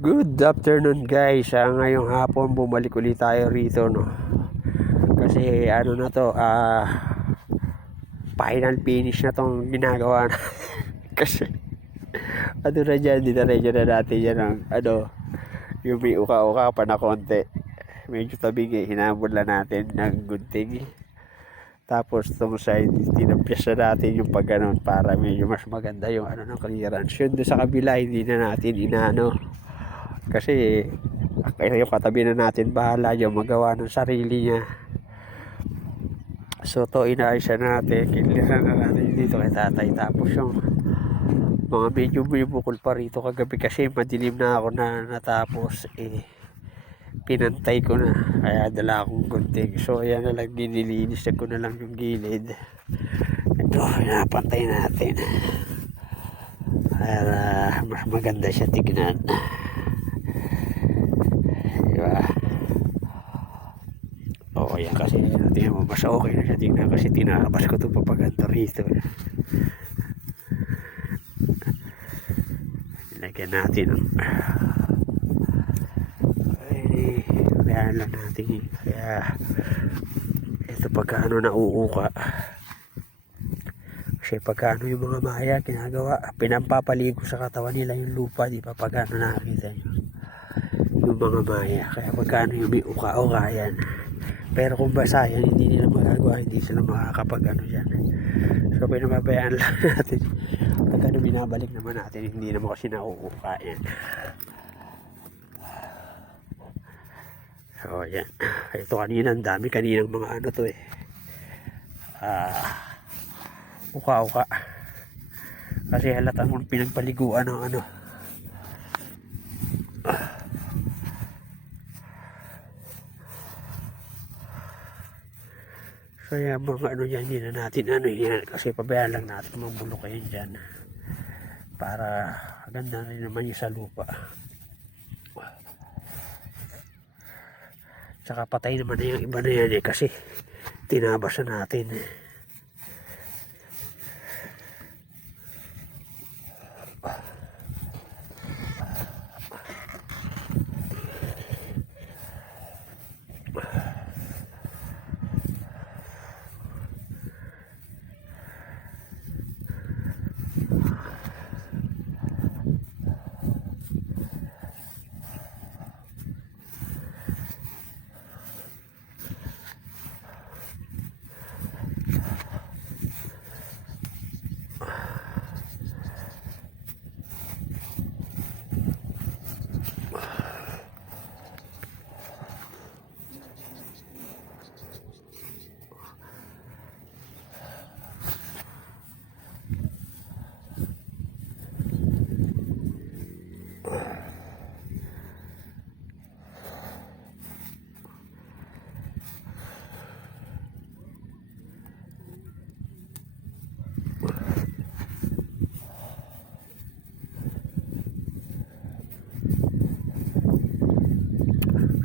Good afternoon guys. Ah, ngayong hapon bumalik ulit tayo rito no. Kasi ano na to, ah final finish na tong ginagawa na. Kasi ano na dyan, dinaredyo na natin yan ang ano, yung may uka-uka pa na konti. Medyo tabing eh, hinabol na natin ng gunting. Tapos itong side, tinampyas na natin yung pag para medyo mas maganda yung ano ng clearance. Yun doon sa kabila, hindi na natin inaano. Kasi yung katabi na natin bahala yung magawa ng sarili niya. So to inaayos na natin, kinliran na natin dito kay tatay. Tapos yung mga medyo may bukol pa rito kagabi kasi madilim na ako na natapos eh pinantay ko na. Kaya dala akong gunting. So ayan na lang ginilinis ko na lang yung gilid. Ito pinapantay natin. Para mas maganda siya tignan diba oo yan kasi tingnan mo mas okay na siya tignan kasi tinakabas ko ito papaganto rito. Lagyan natin ang ay kaya lang natin eh. kaya ito pagka ano nauuka kasi pagka ano yung mga maya ginagawa pinampapaligo sa katawan nila yung lupa di ba? Pagka ano nakakita yung mga maya. Kaya pagka ano yung may uka-uka yan pero kung basa hindi nila magagawa hindi sila makakapag ano dyan so pinababayaan lang natin pag ano binabalik naman natin hindi naman kasi nauuka yan So, yan. Ito kanina, ang dami kaninang mga ano to eh. Ah, uka-uka. Kasi halata mong pinagpaliguan ng ano. Yan, mga ano yan, hindi na natin ano yan. Kasi pabayaan lang natin mga bulok yan dyan. Para ganda rin naman yung sa lupa. Tsaka patay naman na yung iba na yan eh kasi tinabas na natin.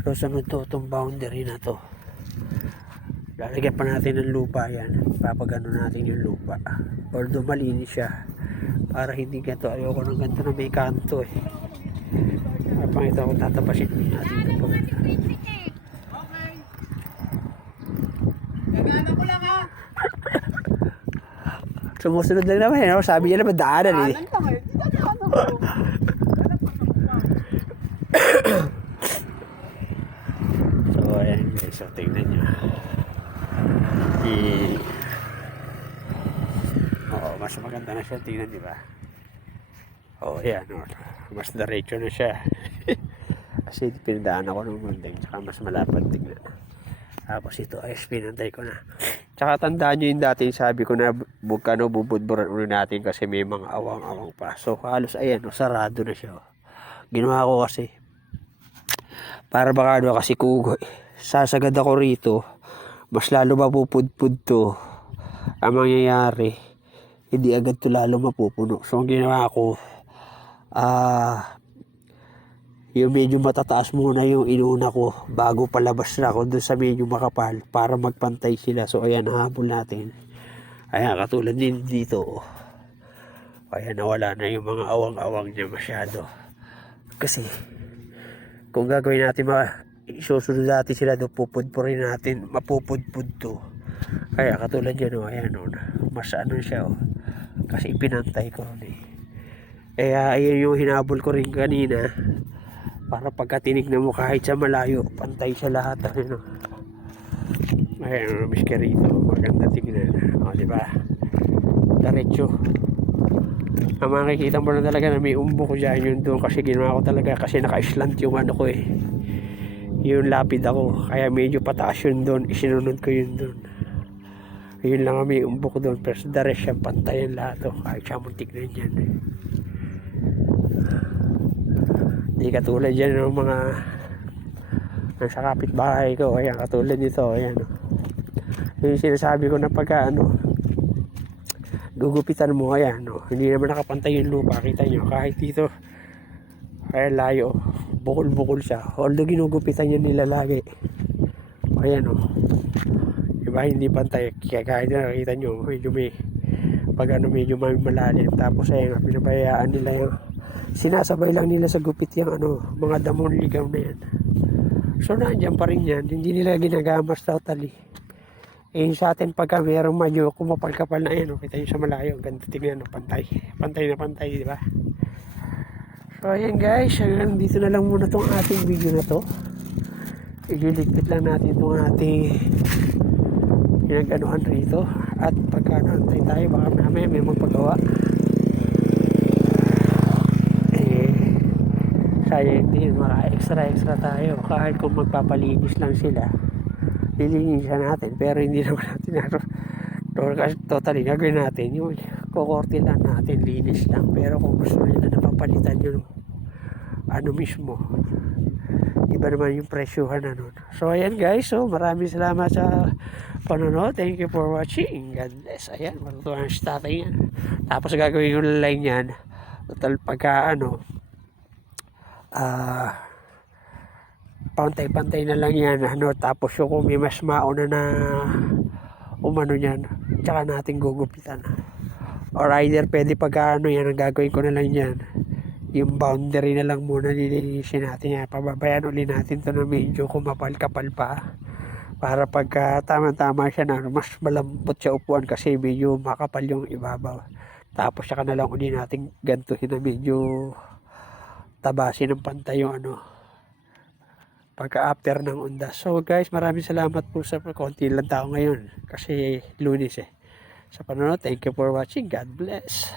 So sunod to itong boundary na to. Lalagyan pa natin ng lupa yan. Papagano natin yung lupa. Although malinis siya. Para hindi ganito. Ayoko ng ganito na may kanto eh. Kapag ito ako tatapasin natin ito pag Okay. Gagana ko lang ha. Sumusunod lang naman. eh? Sabi niya naman daanan eh. Anan lang eh. Di gagana ko. So ayan guys. So tingnan nyo. I... Oo, mas maganda na siya. Tingnan di ba? Oo, ayan. Oh. Mas diretso na siya. Kasi pinadaan ako ng munding. Tsaka mas malapad tingnan. Tapos ito ay pinantay ko na. Tsaka tandaan nyo yung dati sabi ko na bukano bubudburan ulit natin kasi may mga awang-awang pa. So halos ayan, oh, sarado na siya. oh. Ginawa ko kasi para baka ano kasi kugoy. Sasagad ako rito. Mas lalo mapupudpud to. Ang mangyayari, hindi agad to lalo mapupuno. So ang ginawa ko, ah, yung medyo matataas muna yung inuna ko bago palabas na ako dun sa medyo makapal para magpantay sila. So ayan, habol natin. Ayan, katulad din dito. oh. Ayan, nawala na yung mga awang-awang niya masyado. Kasi kung gagawin natin mga isusunod natin sila doon pupudpurin natin mapupudpud to. Kaya katulad yan o ayan o mas ano siya o kasi ipinantay ko eh. Kaya ayun yung hinabol ko rin kanina para pagka tinignan mo kahit sa malayo pantay sa lahat ayun o ayan o miski rito maganda tignan o di ba? Diretso. Ang makikita mo na talaga na may umbo ko dyan yun doon kasi ginawa ko talaga kasi naka-slant yung ano ko eh yung lapid ako. Kaya medyo pataas yun doon. Isinunod ko yun doon. Yun lang ang may umbo ko doon. Pero sa direction pantayan lahat oh, kahit siya mong tignan yan. Hindi katulad yan ng mga nasa kapitbahay ko. Ayan katulad nito ayan oh. yung sinasabi ko na pagka ano gugupitan mo ayan no? hindi naman nakapantay yung lupa kita nyo. Kahit dito kaya layo bukol bukol siya. Although ginugupitan niya nila lagi. Ayan o. Diba hindi pantay. Kaya kahit na nakita nyo medyo may pag ano medyo may malalim. Tapos ayan pinabayaan nila yung sinasabay lang nila sa gupit yung ano mga damon ligaw na yan. So nandiyan pa rin yan. Hindi nila ginagamas totally. Eh sa atin pagka mayroong medyo kumapal-kapal na yan, oh, kita nyo sa malayo, ganda tingnan, oh, pantay. Pantay na pantay, di ba? So ayan guys, hanggang dito na lang muna tong ating video na to. Ililigpit lang natin itong ating pinag-anuhan rito. At pagka naantay tayo, baka mamaya may magpagawa. Eh, sayang din, mga extra-extra tayo. Kahit kung magpapalinis lang sila, lilinisan natin pero hindi naman natin ano kasi totally gagawin natin. Yung kukorte lang natin linis lang. Pero kung gusto nila na papalitan yung ano mismo iba naman yung presyuhan na nun. So ayan guys so maraming salamat sa panonood. Thank you for watching. God bless. Ayan matutuwa si tatay yan tapos gagawin yung line yan total pagka ano ah pantay-pantay na lang yan ano tapos yung kung may mas mauna na umano yan tsaka natin gugupitan. Or either pwede pagka ano yan ang gagawin ko na lang yan. Yung boundary na lang muna nilinisin natin yan. Pababayan uli natin to na medyo kumapal-kapal pa. Para pagka tama-tama siya na mas malambot siya upuan kasi medyo makapal yung ibabaw. Tapos saka na lang uli natin gantuhin na medyo tabasin ng pantay yung ano pagka after ng undas. So guys, maraming salamat po sa konti lang tao ngayon kasi lunis eh. Sa panonood, thank you for watching. God bless.